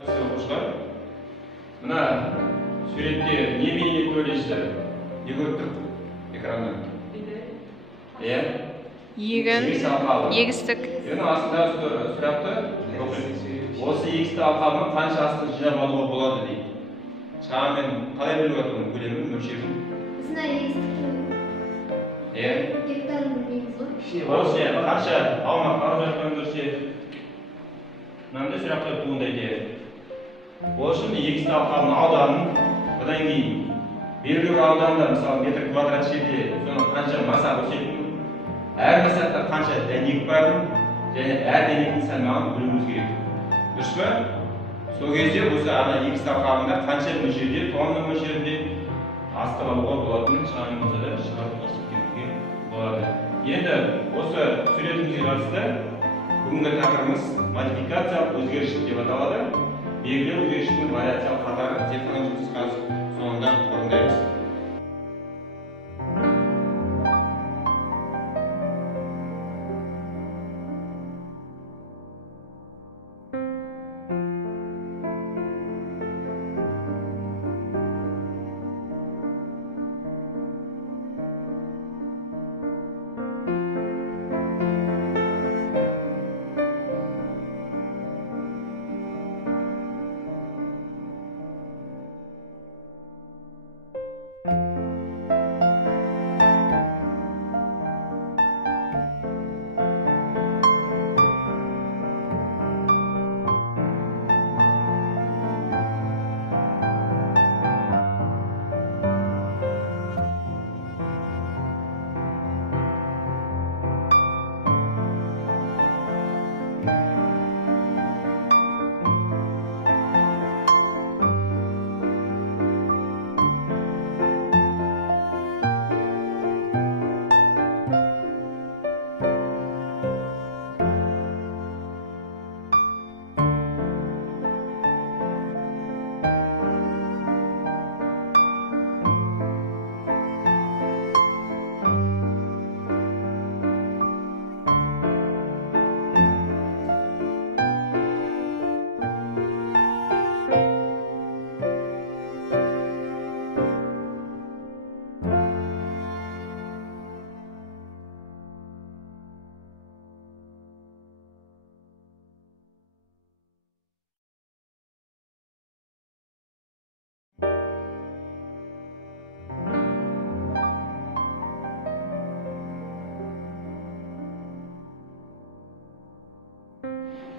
Оқушылар, мына суретте не бейнелеп ойлайсыздар? Не көріп тұрық экраннан? Иә? Егін, егістік. Енді астындағы сұрақты осы егісті алқабын қанша астық жинап алуға болады дейді. Шамамен қалай білуге оның көлемін, мөлшерін? Осындай егістік Иә? гектарын білмейміз ғой. Осы қанша аумақ алып жатқан көрсе, мынандай сұрақтар туындайды. Ол үшін егісті алқабының ауданын, одан кейін белгілі бір ауданда, мысалы метр квадрат жерде соның қанша масақ өсетінін, әр масақта қанша дәнек барын, және әр дәнектің салмағын білуіміз керек. Дұрыс па? Сол кезде осы ана егісті алқабында қанша мөлшерде, тонна мөлшерінде астық алуға болатынын шамамен болса да шығарып есептеуге болады. Енді осы суретімізге қатысты бүгінгі тақырыбымыз модификациялық өзгеріштік деп аталады. Белгілі өзгеріштің вариациялық қатары зертхана жұмысы соңында орындаймыз.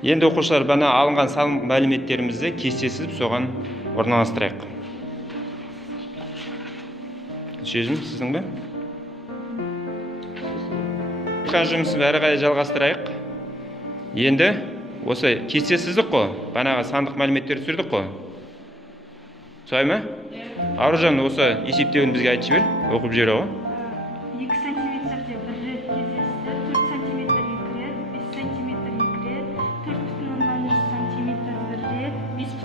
Енді оқушылар бана алынған сан мәліметтерімізді кестесіз соған орналастырайық. Сөзім сіздің бе? Жұмысымызды әрі қарай жалғастырайық. Енді осы кестесіздік қой, банаға сандық мәліметтер түсірдік қой. Солай ма? Аружан осы есептеуін бізге айтып жібер, оқып жібер ғой. 2 сантиметрде бір рет кездесті, 4 сантиметр 2 рет, 5 сантиметр 2 рет, 4,3 сантиметр бір рет, 5,5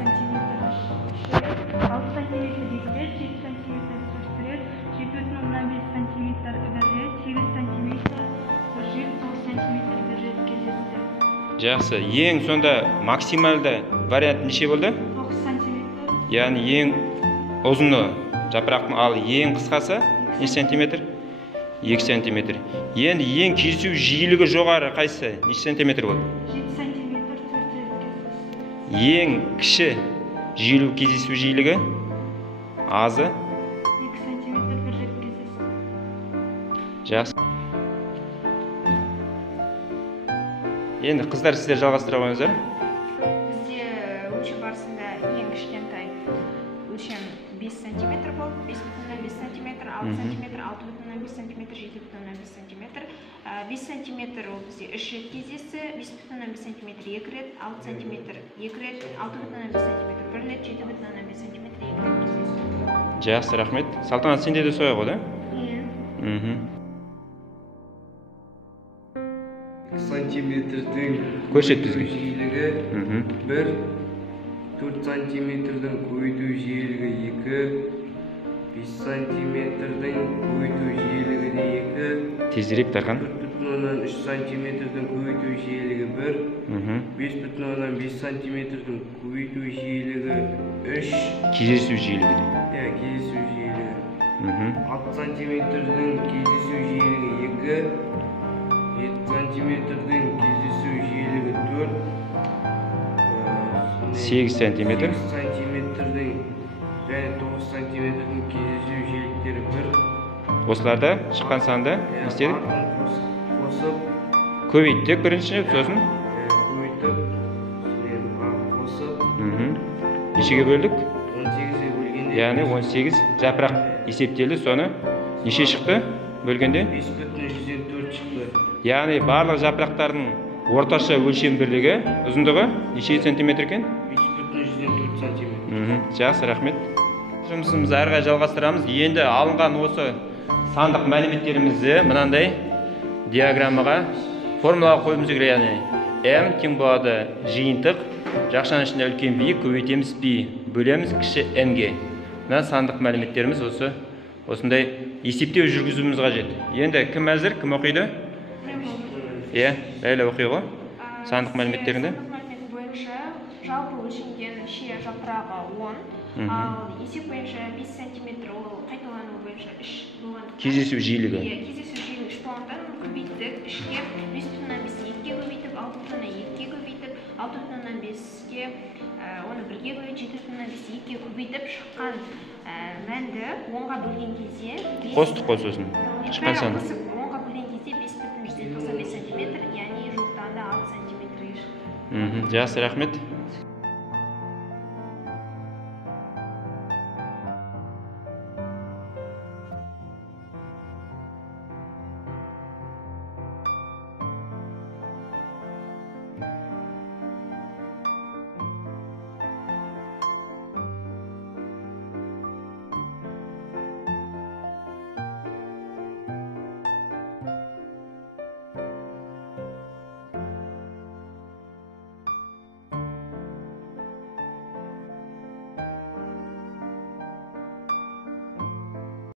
сантиметр 3 рет, 6 сантиметр 2 рет, 7 сантиметр 4 рет, 7,5 сантиметр бір рет, 8 сантиметр бір рет, 9 сантиметр бір рет кездесті. Жақсы, ең сонда максималды вариант неше болды? 9 сантиметр. Яғни ең ұзыны жапырақтың, ал ең қысқасы не сантиметр? 2 сантиметр. Енді ең кездесу жиілігі жоғары қайсы? Неше сантиметр болды? 7 сантиметр 4 рет кездесті. Ең кіші кездесу жиілігі азы? 2 сантиметр бір рет кездесті. Жақсы. Енді қыздар сіздер жалғастыра қойыңыздар. Бізде өлшеу барысында ең кішкентай өлшем 5 сантиметр болды, 5,5 сантиметр, 6 сантиметр, 6,5 сантиметр, 7,5 сантиметр. 5 сантиметр ол бізде 3 рет кездесті, 5,5 сантиметр 2 рет, 6 сантиметр 2 рет, 6,5 сантиметр 1 рет, 7,5 сантиметр 2 рет кездесті. Жақсы, рахмет. Салтанат, сенде де солай ғой, да? Иә. Сантиметрдің Көрсет бізге. жиілігі 1, 4 сантиметрдің көйду жиілігі 2, 5 сантиметрдің көйду жиілігі де 2. Тезірек тарқан. 5,3 сантиметрдің көбейту жиілігі 1, 5,5 сантиметрдің көбейту жиілігі 3, Кездесу жиілігі де. кездесу жиілігі 6 сантиметрдің кездесу жиілігі 2, 7 сантиметрдің кездесу жиілігі 4, 8 сантиметр. 8 сантиметрдің және 9 сантиметрдің кездесу жиіліктері 1. Осыларда шыққан санды не істедік? Қосып, Көбейттік бірінші, сосын көбейтіп, қосып, нешеге бөлдік? 18-ге бөлгенде Яғни 18 жапырақ есептелді, соны неше шықты бөлгенде? 5,104 шықты. Яғни барлық жапырақтардың орташа өлшем бірлігі ұзындығы неше сантиметр екен? 5,104 сантиметр. Жақсы, рахмет. Жұмысымызды әрі қарай жалғастырамыз. Енді алынған осы сандық мәліметтерімізді мынандай диаграммаға формулаға қойымыз керек, яғни m тең болады жиынтық жақшаның ішінде үлкен биік көбейтеміз пи бөлеміз кіші n-ге. Мына сандық мәліметтеріміз осындай есептеу жүргізуіміз қажет. Енді кім әзір, кім оқиды? Ләйлә оқи ғой. Сандық мәліметтеріңді. Сандық мәлімет бойынша жалпы өлшенген шие жапырағы 10, ал есеп бойынша 5 сантиметр ол қайталану бойынша 3 болғандықтан. Кездесу жиілігі. Кездесу жиілігі 3 болғандықтан көбейттік, 3-ке 5,5-ге көбейтіп, 6,2-ге көбейтіп, 6,5-ге оны 1-ге көбейтіп, 7,5-ге көбейтіп шыққан мәнді 10-ға бөлген кезде Қостық сосын. Шыққан саны. 10-ға бөлген кезде 5,95 сантиметр, яғни жуықтағанда 6 сантиметрге шықты. Жақсы, рахмет.